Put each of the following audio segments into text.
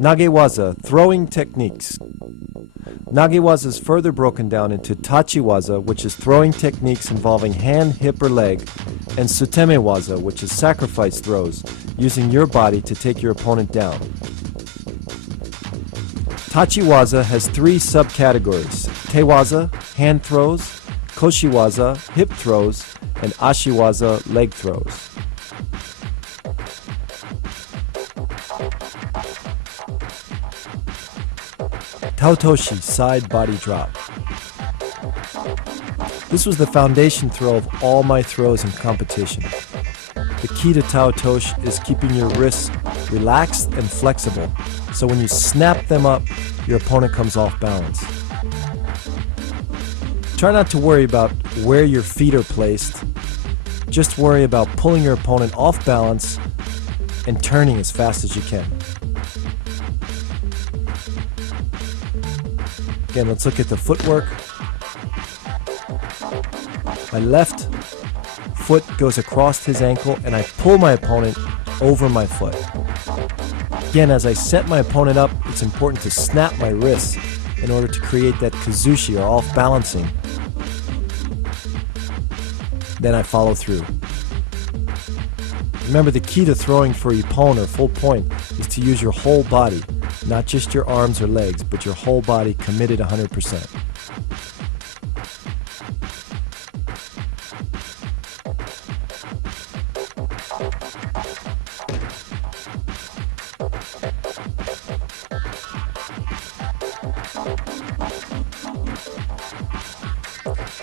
Nagewaza, throwing techniques. Nagewaza is further broken down into tachiwaza, which is throwing techniques involving hand, hip, or leg, and sutemewaza, which is sacrifice throws, using your body to take your opponent down. Tachiwaza has three subcategories: tewaza, hand throws; koshiwaza, hip throws; and ashiwaza, leg throws. Taotoshi, side body drop. This was the foundation throw of all my throws in competition. The key to Taotoshi is keeping your wrists relaxed and flexible, so when you snap them up, your opponent comes off balance. Try not to worry about where your feet are placed. Just worry about pulling your opponent off balance and turning as fast as you can. Again, let's look at the footwork. My left foot goes across his ankle and I pull my opponent over my foot. Again, as I set my opponent up, it's important to snap my wrists in order to create that kazushi or off balancing. Then I follow through. Remember, the key to throwing for ippon or full point is to use your whole body, not just your arms or legs, but your whole body committed 100%.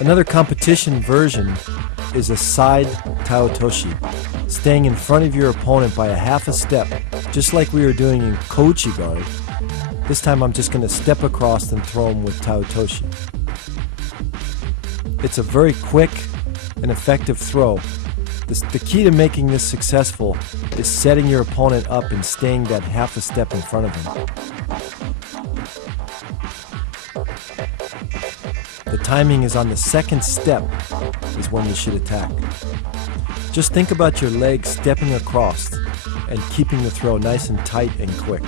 Another competition version is a side taotoshi, staying in front of your opponent by a half a step, just like we were doing in kouchi-gari. This time I'm just going to step across and throw him with taotoshi. It's a very quick and effective throw. The key to making this successful is setting your opponent up and staying that half a step in front of him. The timing is on the second step is when you should attack. Just think about your legs stepping across and keeping the throw nice and tight and quick.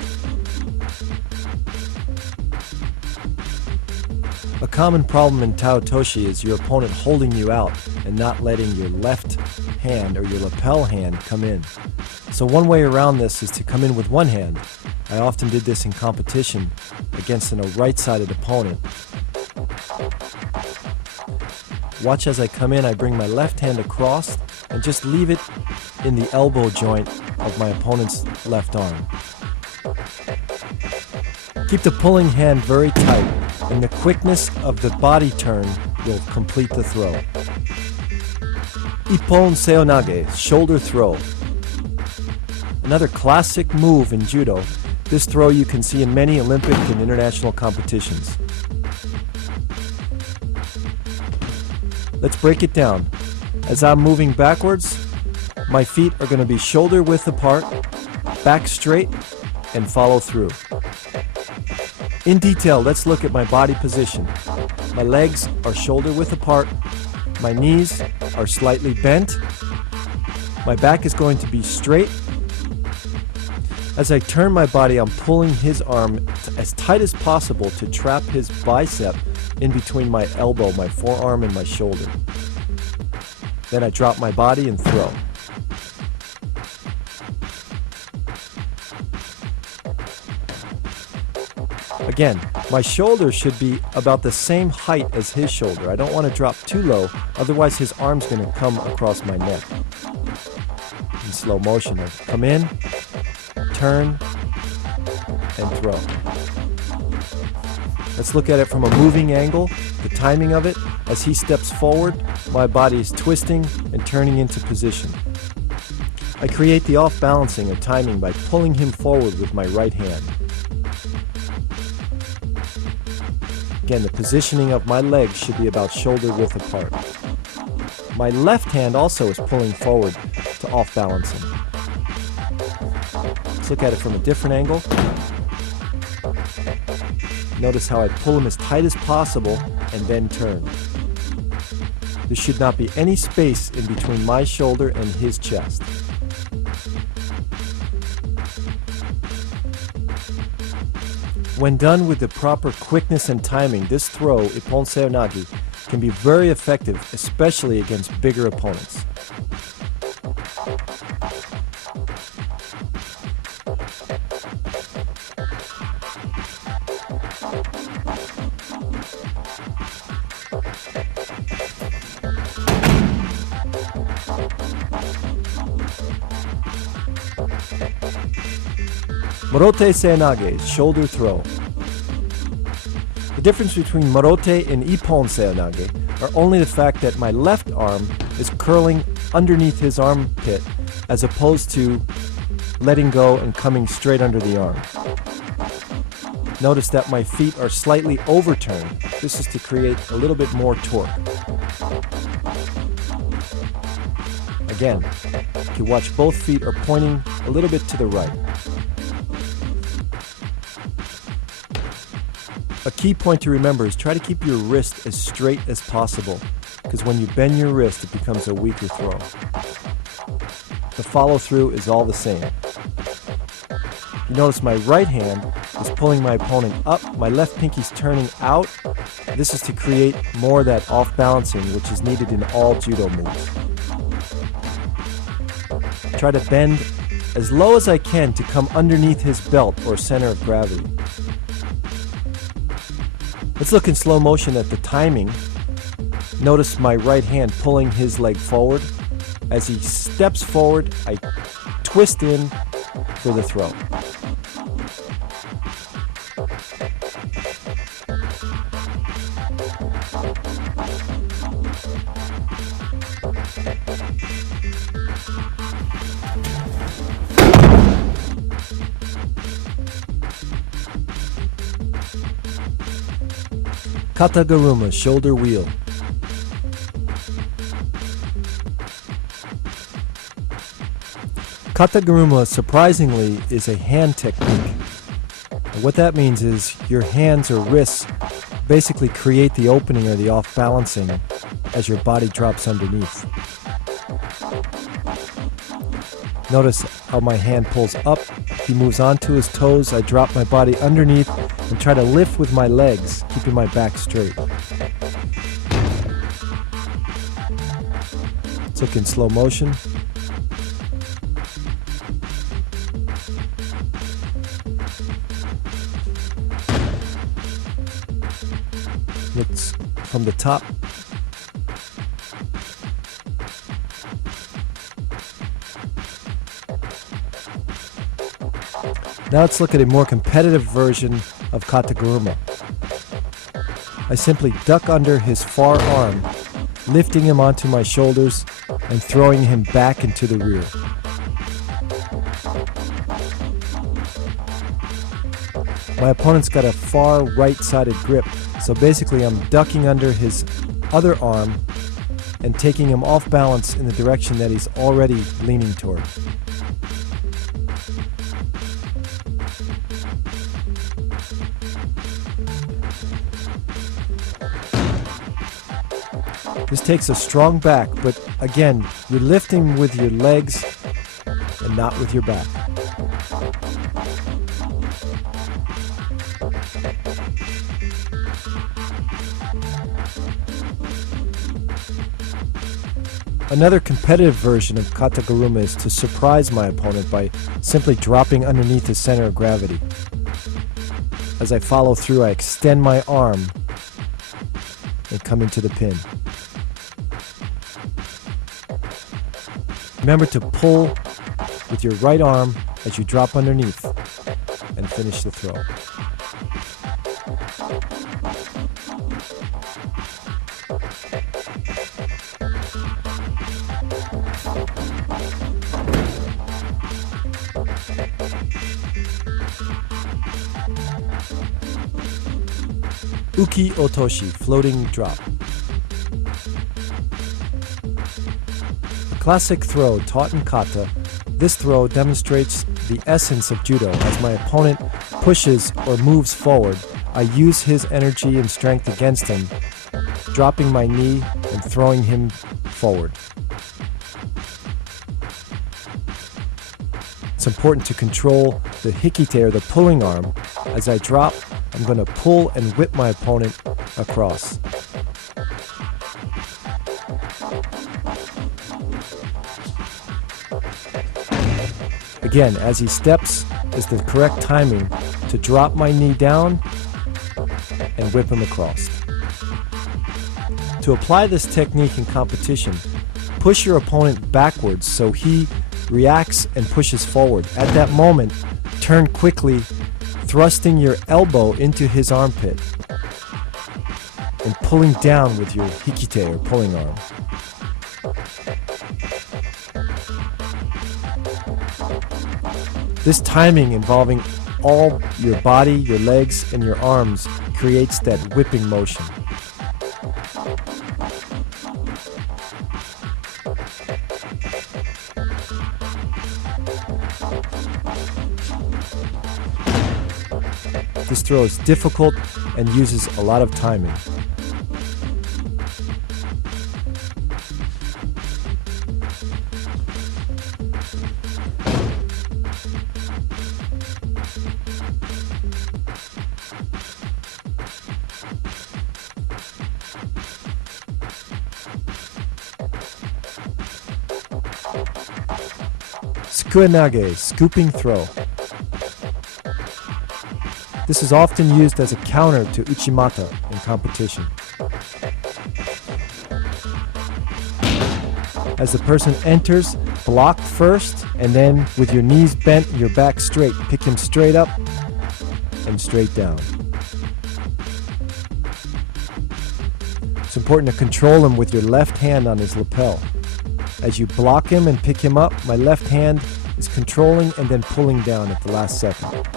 A common problem in taotoshi is your opponent holding you out and not letting your left hand or your lapel hand come in. So one way around this is to come in with one hand. I often did this in competition against a right-sided opponent. Watch as I come in, I bring my left hand across and just leave it in the elbow joint of my opponent's left arm. Keep the pulling hand very tight, and the quickness of the body turn will complete the throw. Ippon seonage, shoulder throw. Another classic move in judo. This throw you can see in many Olympic and international competitions. Let's break it down. As I'm moving backwards, my feet are going to be shoulder width apart, back straight, and follow through. In detail, let's look at my body position. My legs are shoulder width apart, my knees are slightly bent, my back is going to be straight. As I turn my body, I'm pulling his arm as tight as possible to trap his bicep in between my elbow, my forearm, and my shoulder. Then I drop my body and throw. Again, my shoulder should be about the same height as his shoulder. I don't want to drop too low, otherwise his arm's going to come across my neck. In slow motion, I come in, turn, and throw. Let's look at it from a moving angle, the timing of it. As he steps forward, my body is twisting and turning into position. I create the off-balancing or timing by pulling him forward with my right hand. Again, the positioning of my legs should be about shoulder width apart. My left hand also is pulling forward to off-balance him. Let's look at it from a different angle. Notice how I pull him as tight as possible and then turn. There should not be any space in between my shoulder and his chest. When done with the proper quickness and timing, this throw, Ippon Seonagi, can be very effective, especially against bigger opponents. Morote Seonage, shoulder throw. The difference between Morote and Ippon Seonage are only the fact that my left arm is curling underneath his armpit as opposed to letting go and coming straight under the arm. Notice that my feet are slightly overturned. This is to create a little bit more torque. Again, you watch both feet are pointing a little bit to the right. A key point to remember is try to keep your wrist as straight as possible, because when you bend your wrist, it becomes a weaker throw. The follow-through is all the same. You notice my right hand is pulling my opponent up, my left pinky's turning out. This is to create more of that off-balancing, which is needed in all judo moves. Try to bend as low as I can to come underneath his belt or center of gravity. Let's look in slow motion at the timing. Notice my right hand pulling his leg forward. As he steps forward, I twist in for the throw. Kataguruma, shoulder wheel. Kataguruma, surprisingly, is a hand technique. And what that means is your hands or wrists basically create the opening or the off-balancing as your body drops underneath. Notice how my hand pulls up, he moves onto his toes, I drop my body underneath and try to lift with my legs, keeping my back straight. Let's look in slow motion. Looks from the top. Now let's look at a more competitive version of Kataguruma. I simply duck under his far arm, lifting him onto my shoulders and throwing him back into the rear. My opponent's got a far right-sided grip, so basically I'm ducking under his other arm and taking him off balance in the direction that he's already leaning toward. This takes a strong back, but again, you're lifting with your legs and not with your back. Another competitive version of Kataguruma is to surprise my opponent by simply dropping underneath his center of gravity. As I follow through, I extend my arm and come into the pin. Remember to pull with your right arm as you drop underneath and finish the throw. Uki Otoshi, floating drop. Classic throw taught in kata, this throw demonstrates the essence of judo. As my opponent pushes or moves forward, I use his energy and strength against him, dropping my knee and throwing him forward. It's important to control the hikite, or the pulling arm. As I drop, I'm going to pull and whip my opponent across. Again, as he steps, is the correct timing to drop my knee down and whip him across. To apply this technique in competition, push your opponent backwards so he reacts and pushes forward. At that moment, turn quickly, thrusting your elbow into his armpit and pulling down with your hikite, or pulling arm. This timing involving all your body, your legs, and your arms creates that whipping motion. This throw is difficult and uses a lot of timing. Sukuenage, scooping throw. This is often used as a counter to uchimata in competition. As the person enters, block first, and then with your knees bent and your back straight, pick him straight up and straight down. It's important to control him with your left hand on his lapel. As you block him and pick him up, my left hand is controlling and then pulling down at the last second.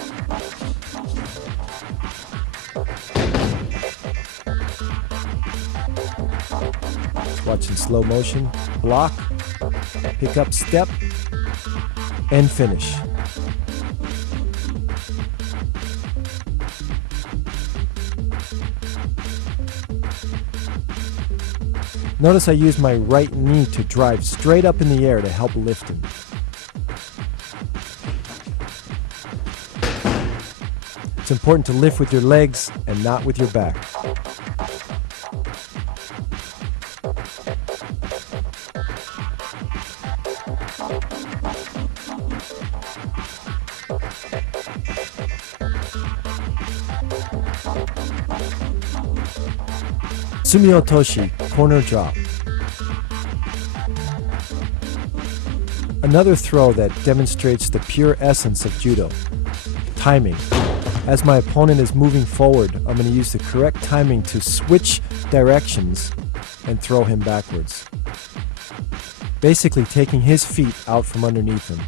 Watch in slow motion. Block, pick up, step, and finish. Notice I use my right knee to drive straight up in the air to help lift him. It's important to lift with your legs and not with your back. Sumiotoshi, corner drop. Another throw that demonstrates the pure essence of judo. Timing. As my opponent is moving forward, I'm going to use the correct timing to switch directions and throw him backwards. Basically taking his feet out from underneath him.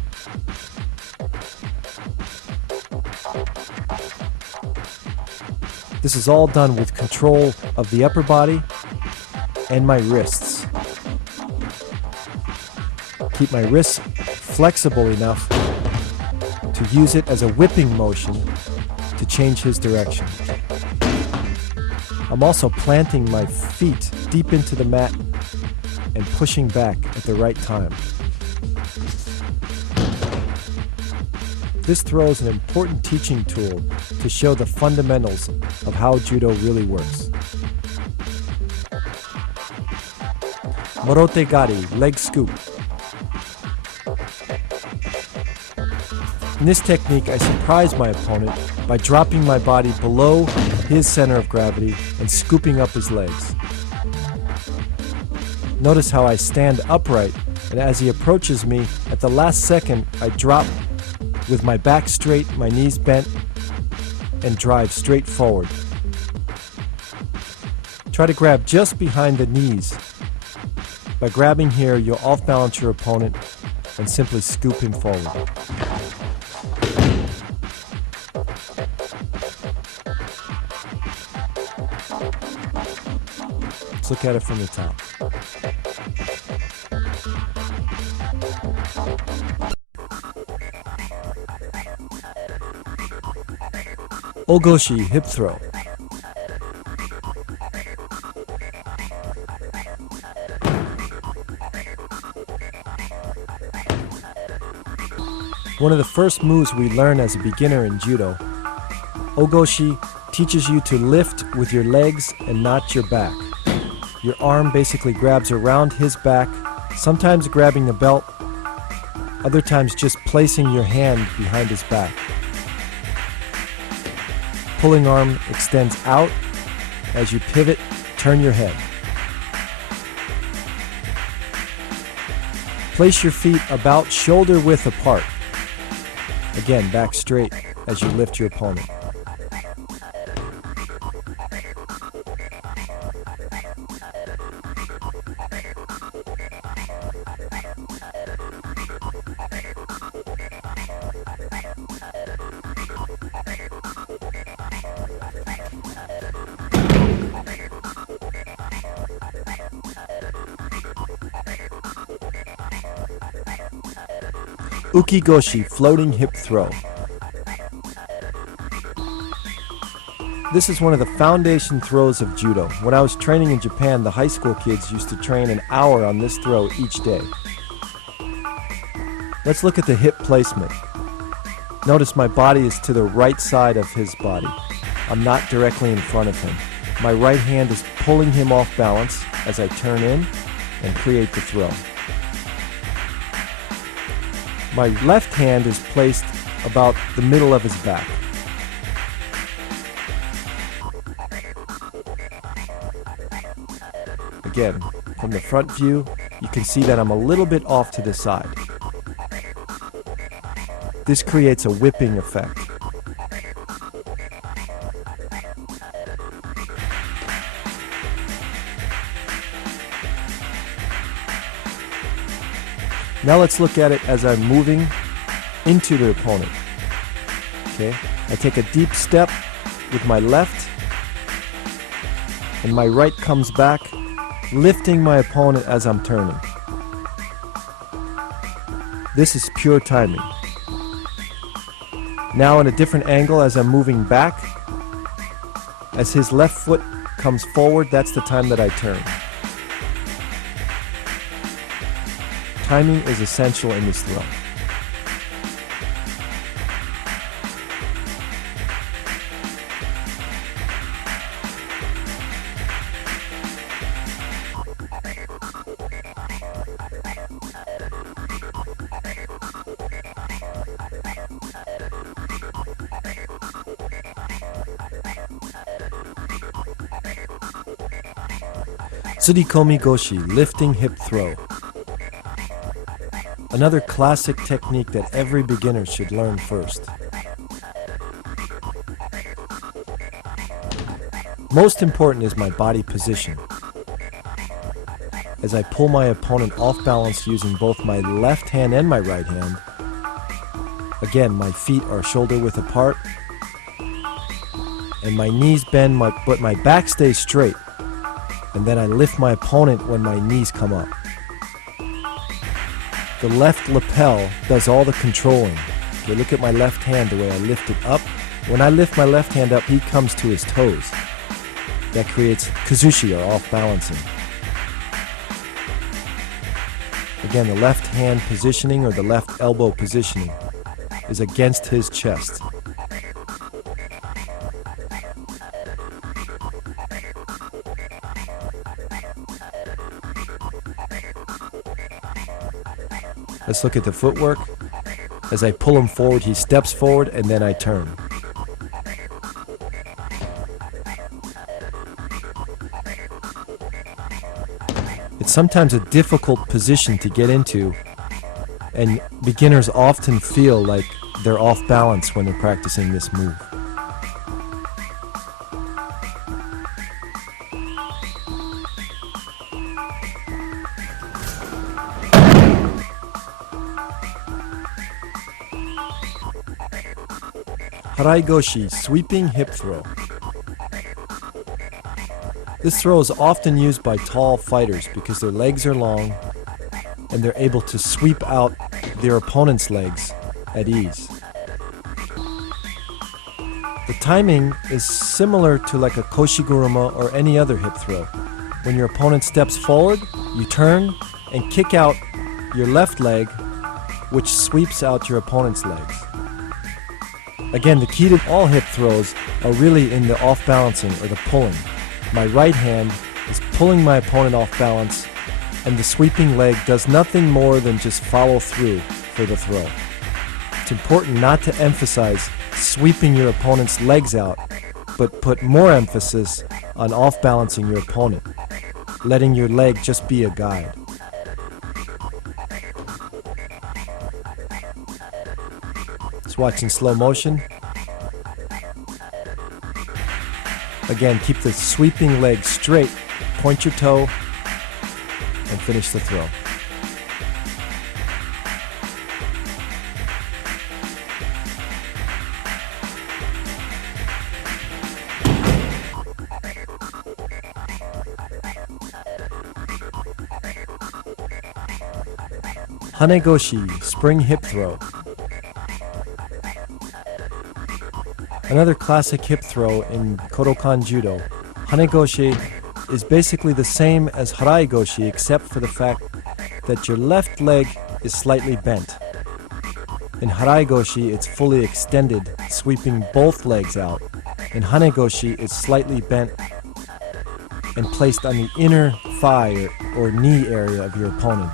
This is all done with control of the upper body and my wrists. Keep my wrists flexible enough to use it as a whipping motion to change his direction. I'm also planting my feet deep into the mat and pushing back at the right time. This throw is an important teaching tool to show the fundamentals of how judo really works. Morote gari, leg scoop. In this technique, I surprise my opponent by dropping my body below his center of gravity and scooping up his legs. Notice how I stand upright, and as he approaches me, at the last second, I drop with my back straight, my knees bent, and drive straight forward. Try to grab just behind the knees. By grabbing here, you'll off-balance your opponent and simply scoop him forward. Let's look at it from the top. Ogoshi, hip throw. one of the first moves we learn as a beginner in Judo. Ogoshi teaches you to lift with your legs and not your back. Your arm basically grabs around his back, sometimes grabbing the belt, other times just placing your hand behind his back. Pulling arm extends out. As you pivot, turn your head. Place your feet about shoulder width apart. Again, back straight as you lift your opponent. Ukigoshi, floating hip throw. This is one of the foundation throws of Judo. When I was training in Japan, the high school kids used to train an hour on this throw each day. Let's look at the hip placement. Notice my body is to the right side of his body. I'm not directly in front of him. My right hand is pulling him off balance as I turn in and create the throw. My left hand is placed about the middle of his back. Again, from the front view, you can see that I'm a little bit off to the side. This creates a whipping effect. Now let's look at it as I'm moving into the opponent. Okay, I take a deep step with my left, and my right comes back, lifting my opponent as I'm turning. This is pure timing. Now in a different angle as I'm moving back, as his left foot comes forward, that's the time that I turn. Timing is essential in this throw. Tsurikomi Goshi, lifting hip throw. Another classic technique that every beginner should learn first. Most important is my body position. As I pull my opponent off balance using both my left hand and my right hand, again, my feet are shoulder width apart, and my knees bend, but my back stays straight. And then I lift my opponent when my knees come up. The left lapel does all the controlling. Okay, look at my left hand, the way I lift it up. When I lift my left hand up, he comes to his toes. That creates kazushi, or off balancing. Again, the left hand positioning or the left elbow positioning is against his chest. Let's look at the footwork. As I pull him forward, he steps forward, and then I turn. It's sometimes a difficult position to get into, and beginners often feel like they're off balance when they're practicing this move. Haraigoshi, sweeping hip throw. This throw is often used by tall fighters because their legs are long and they're able to sweep out their opponent's legs at ease. The timing is similar to like a koshiguruma or any other hip throw. When your opponent steps forward, you turn and kick out your left leg which sweeps out your opponent's legs. Again, the key to all hip throws are really in the off-balancing or the pulling. My right hand is pulling my opponent off balance, and the sweeping leg does nothing more than just follow through for the throw. It's important not to emphasize sweeping your opponent's legs out, but put more emphasis on off-balancing your opponent, letting your leg just be a guide. Let's watch in slow motion. Again, keep the sweeping leg straight, point your toe, and finish the throw. Hanegoshi, spring hip throw. Another classic hip throw in Kodokan Judo. Hanegoshi is basically the same as Haraigoshi except for the fact that your left leg is slightly bent. In Haraigoshi, it's fully extended, sweeping both legs out. In Hanegoshi, it's slightly bent and placed on the inner thigh or knee area of your opponent.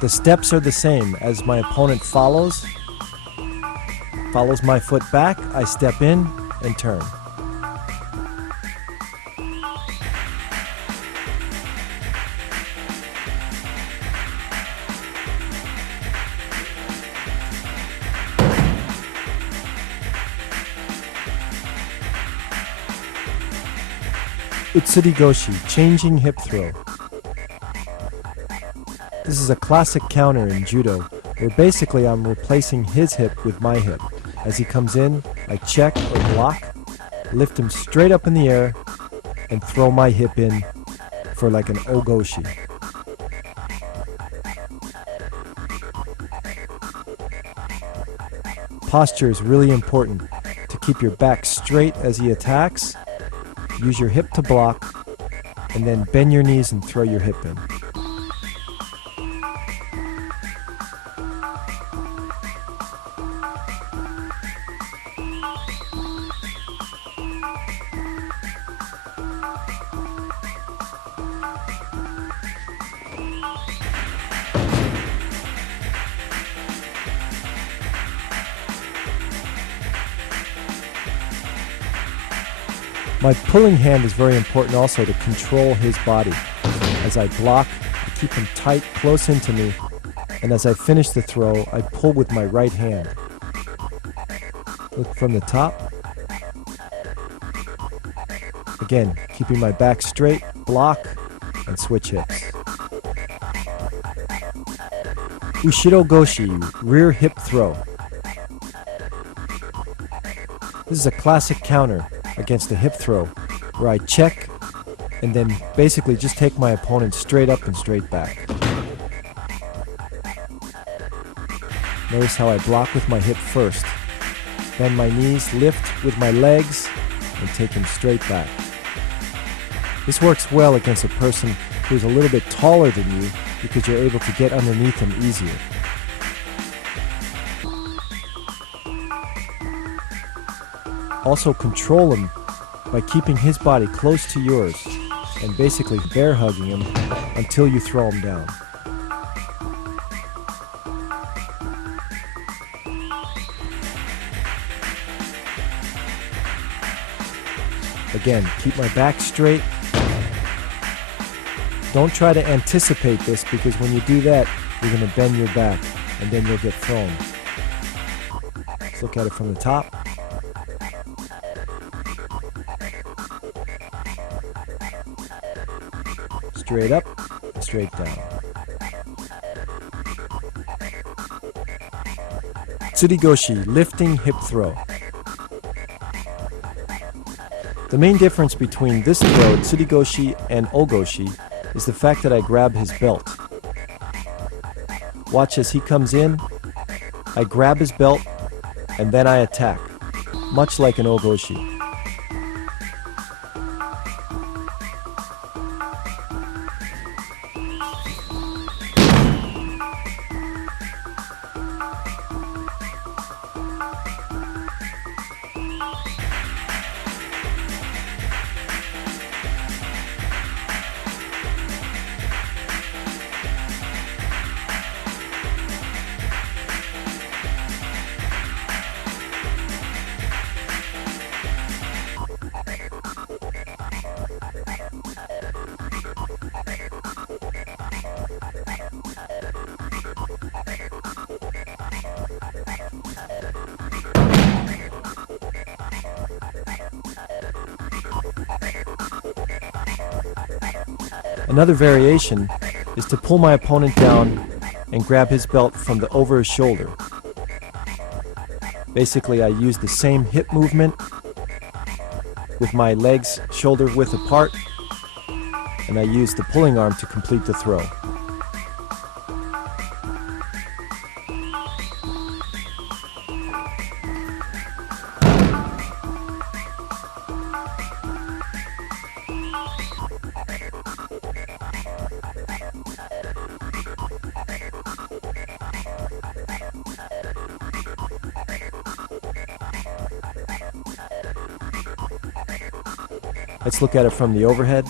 The steps are the same. As my opponent follows my foot back, I step in and turn. Utsurigoshi, changing hip throw. This is a classic counter in Judo, where basically I'm replacing his hip with my hip. As he comes in, I check or block, lift him straight up in the air, and throw my hip in for like an ogoshi. Posture is really important. To keep your back straight as he attacks, use your hip to block, and then bend your knees and throw your hip in. My pulling hand is very important also to control his body. As I block, I keep him tight, close into me, and as I finish the throw, I pull with my right hand. Look from the top. Again, keeping my back straight, block, and switch hips. Ushiro Goshi, rear hip throw. This is a classic counter against a hip throw, where I check and then basically just take my opponent straight up and straight back. Notice how I block with my hip first, bend my knees, lift with my legs, and take him straight back. This works well against a person who's a little bit taller than you because you're able to get underneath him easier. Also control him by keeping his body close to yours and basically bear hugging him until you throw him down. Again, keep my back straight. Don't try to anticipate this because when you do that, you're going to bend your back and then you'll get thrown. Let's look at it from the top. Straight up, and straight down. Tsurigoshi, lifting hip throw. The main difference between this throw, Tsurigoshi, and Ogoshi is the fact that I grab his belt. Watch as he comes in, I grab his belt, and then I attack, much like an Ogoshi. Another variation is to pull my opponent down and grab his belt from over his shoulder. Basically, I use the same hip movement with my legs shoulder width apart, and I use the pulling arm to complete the throw. Let's look at it from the overhead.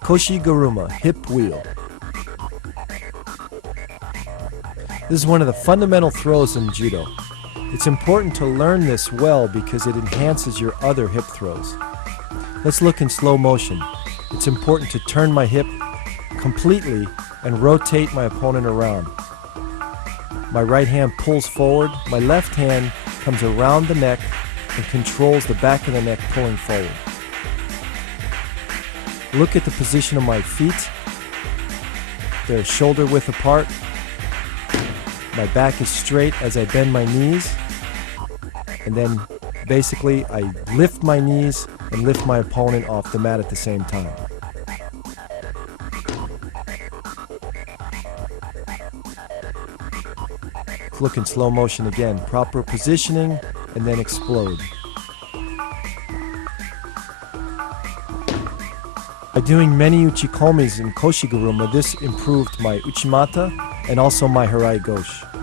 Koshi-garuma, hip wheel. This is one of the fundamental throws in Judo. It's important to learn this well because it enhances your other hip throws. Let's look in slow motion. It's important to turn my hip completely and rotate my opponent around. My right hand pulls forward, my left hand comes around the neck and controls the back of the neck pulling forward. Look at the position of my feet. They're shoulder width apart. My back is straight as I bend my knees. And then basically I lift my knees and lift my opponent off the mat at the same time. Look in slow motion again. Proper positioning and then explode. By doing many uchikomis in Koshi-garuma, this improved my uchimata and also my harai goshi.